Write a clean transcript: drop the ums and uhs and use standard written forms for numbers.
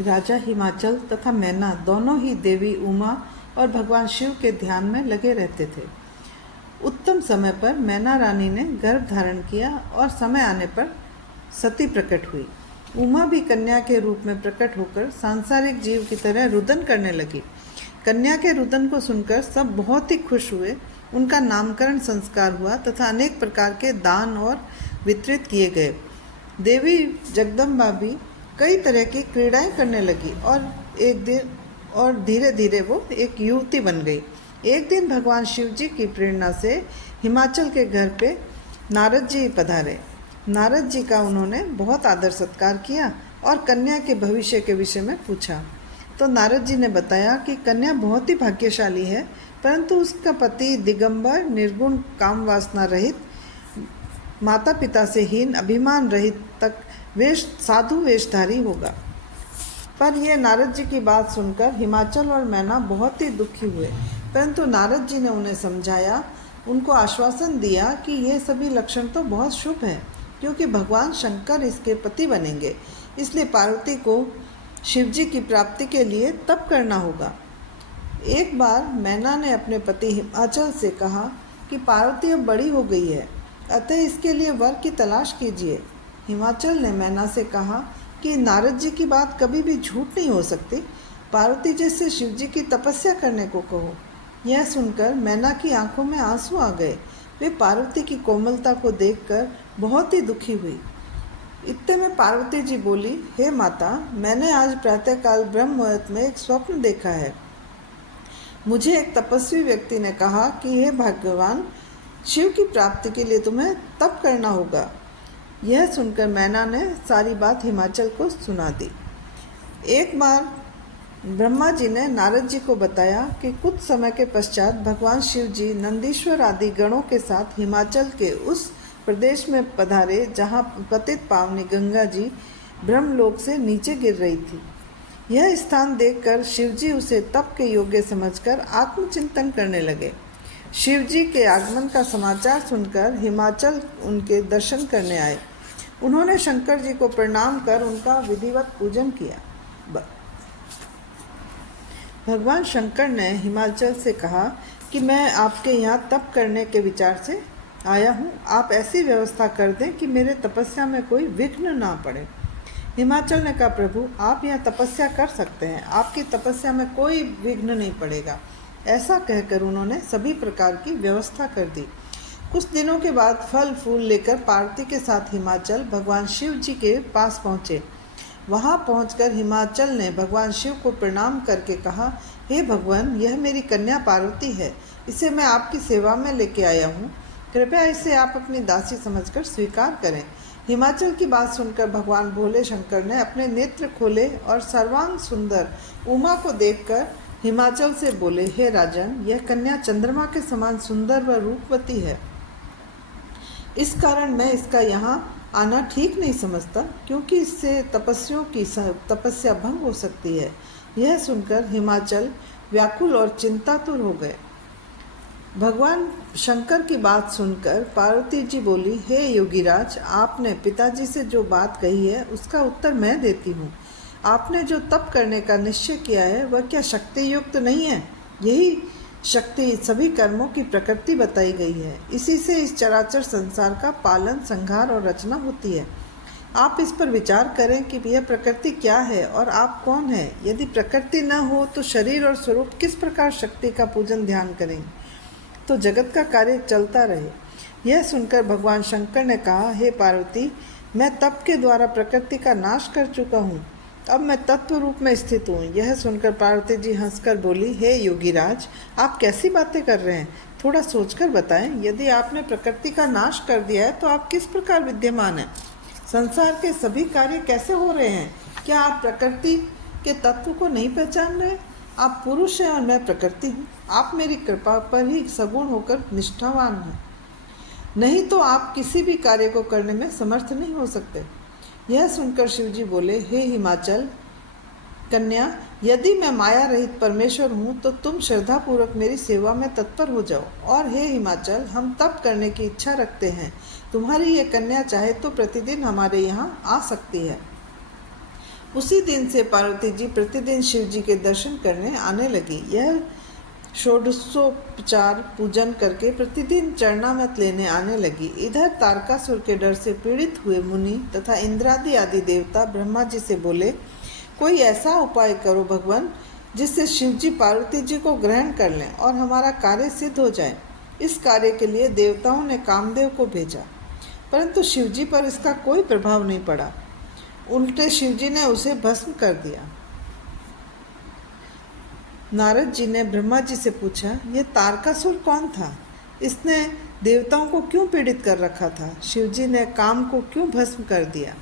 राजा हिमाचल तथा मैना दोनों ही देवी उमा और भगवान शिव के ध्यान में लगे रहते थे। उत्तम समय पर मैना रानी ने गर्भ धारण किया और समय आने पर सती प्रकट हुई। उमा भी कन्या के रूप में प्रकट होकर सांसारिक जीव की तरह रुदन करने लगी। कन्या के रुदन को सुनकर सब बहुत ही खुश हुए। उनका नामकरण संस्कार हुआ तथा अनेक प्रकार के दान और वितरित किए गए। देवी जगदम्बा भी कई तरह की क्रीड़ाएं करने लगी और धीरे धीरे वो एक युवती बन गई। एक दिन भगवान शिव जी की प्रेरणा से हिमाचल के घर पे नारद जी पधारे। नारद जी का उन्होंने बहुत आदर सत्कार किया और कन्या के भविष्य के विषय में पूछा। तो नारद जी ने बताया कि कन्या बहुत ही भाग्यशाली है, परंतु उसका पति दिगंबर, निर्गुण, काम वासना रहित, माता पिता से हीन, अभिमान रहित तक साधु वेशधारी होगा। पर यह नारद जी की बात सुनकर हिमाचल और मैना बहुत ही दुखी हुए, परंतु नारद जी ने उन्हें समझाया, उनको आश्वासन दिया कि यह सभी लक्षण तो बहुत शुभ है, क्योंकि भगवान शंकर इसके पति बनेंगे। इसलिए पार्वती को शिवजी की प्राप्ति के लिए तप करना होगा। एक बार मैना ने अपने पति हिमाचल से कहा कि पार्वती अब बड़ी हो गई है, अतः इसके लिए वर की तलाश कीजिए। हिमाचल ने मैना से कहा कि नारद जी की बात कभी भी झूठ नहीं हो सकती, पार्वती जी से शिवजी की तपस्या करने को कहो। यह सुनकर मैना की आंखों में आंसू आ गए। वे पार्वती की कोमलता को देखकर बहुत ही दुखी हुई। इतने में पार्वती जी बोली, हे माता, मैंने आज प्रातःकाल ब्रह्म मुहूर्त में एक स्वप्न देखा है। मुझे एक तपस्वी व्यक्ति ने कहा कि हे भगवान, शिव की प्राप्ति के लिए तुम्हें तप करना होगा। यह सुनकर मैना ने सारी बात हिमाचल को सुना दी। एक बार ब्रह्मा जी ने नारद जी को बताया कि कुछ समय के पश्चात भगवान शिव जी नंदीश्वर आदि गणों के साथ हिमाचल के उस प्रदेश में पधारे जहाँ पतित पावनी गंगा जी ब्रह्मलोक से नीचे गिर रही थी। यह स्थान देखकर शिवजी उसे तप के योग्य समझकर आत्मचिंतन करने लगे। शिवजी के आगमन का समाचार सुनकर हिमाचल उनके दर्शन करने आए। उन्होंने शंकर जी को प्रणाम कर उनका विधिवत पूजन किया। भगवान शंकर ने हिमाचल से कहा कि मैं आपके यहाँ तप करने के विचार से आया हूँ, आप ऐसी व्यवस्था कर दें कि मेरे तपस्या में कोई विघ्न ना पड़े। हिमाचल ने कहा, प्रभु आप यहाँ तपस्या कर सकते हैं, आपकी तपस्या में कोई विघ्न नहीं पड़ेगा। ऐसा कहकर उन्होंने सभी प्रकार की व्यवस्था कर दी। कुछ दिनों के बाद फल फूल लेकर पार्वती के साथ हिमाचल भगवान शिव जी के पास पहुँचे। वहाँ पहुंचकर हिमाचल ने भगवान शिव को प्रणाम करके कहा, हे भगवान, यह मेरी कन्या पार्वती है, इसे मैं आपकी सेवा में लेके आया हूँ, कृपया इसे आप अपनी दासी समझकर स्वीकार करें। हिमाचल की बात सुनकर भगवान भोले शंकर ने अपने नेत्र खोले और सर्वांग सुंदर उमा को देखकर हिमाचल से बोले, हे राजन, यह कन्या चंद्रमा के समान सुंदर व रूपवती है। इस कारण मैं इसका यहाँ आना ठीक नहीं समझता, क्योंकि इससे तपस्वियों की तपस्या भंग हो सकती है। यह सुनकर हिमाचल व्याकुल और चिंतातुर हो गए। भगवान शंकर की बात सुनकर पार्वती जी बोली, हे योगीराज, आपने पिताजी से जो बात कही है उसका उत्तर मैं देती हूँ। आपने जो तप करने का निश्चय किया है वह क्या शक्ति युक्त नहीं है? यही शक्ति सभी कर्मों की प्रकृति बताई गई है। इसी से इस चराचर संसार का पालन, संहार और रचना होती है। आप इस पर विचार करें कि यह प्रकृति क्या है और आप कौन है। यदि प्रकृति न हो तो शरीर और स्वरूप किस प्रकार शक्ति का पूजन ध्यान करेंगे, तो जगत का कार्य चलता रहे। यह सुनकर भगवान शंकर ने कहा, हे पार्वती, मैं तप के द्वारा प्रकृति का नाश कर चुका हूँ, अब मैं तत्व रूप में स्थित हूँ। यह सुनकर पार्वती जी हंसकर बोली, हे योगीराज, आप कैसी बातें कर रहे हैं, थोड़ा सोचकर बताएं। यदि आपने प्रकृति का नाश कर दिया है तो आप किस प्रकार विद्यमान हैं? संसार के सभी कार्य कैसे हो रहे हैं? क्या आप प्रकृति के तत्व को नहीं पहचान रहे? आप पुरुष हैं और मैं प्रकृति हूँ। आप मेरी कृपा पर ही सगुण होकर निष्ठावान हैं, नहीं तो आप किसी भी कार्य को करने में समर्थ नहीं हो सकते। यह सुनकर शिवजी बोले, हे हिमाचल कन्या, यदि मैं माया रहित परमेश्वर हूँ तो तुम श्रद्धापूर्वक मेरी सेवा में तत्पर हो जाओ। और हे हिमाचल, हम तप करने की इच्छा रखते हैं, तुम्हारी यह कन्या चाहे तो प्रतिदिन हमारे यहाँ आ सकती है। उसी दिन से पार्वती जी प्रतिदिन शिव जी के दर्शन करने आने लगी। यह षोडशोपचार पूजन करके प्रतिदिन चरणामृत लेने आने लगी। इधर तारकासुर के डर से पीड़ित हुए मुनि तथा इंद्रादि आदि देवता ब्रह्मा जी से बोले, कोई ऐसा उपाय करो भगवान, जिससे शिव जी पार्वती जी को ग्रहण कर लें और हमारा कार्य सिद्ध हो जाए। इस कार्य के लिए देवताओं ने कामदेव को भेजा, परंतु शिव जी पर इसका कोई प्रभाव नहीं पड़ा। उल्टे शिव जी ने उसे भस्म कर दिया। नारद जी ने ब्रह्मा जी से पूछा, यह तारकासुर कौन था? इसने देवताओं को क्यों पीड़ित कर रखा था? शिव जी ने काम को क्यों भस्म कर दिया?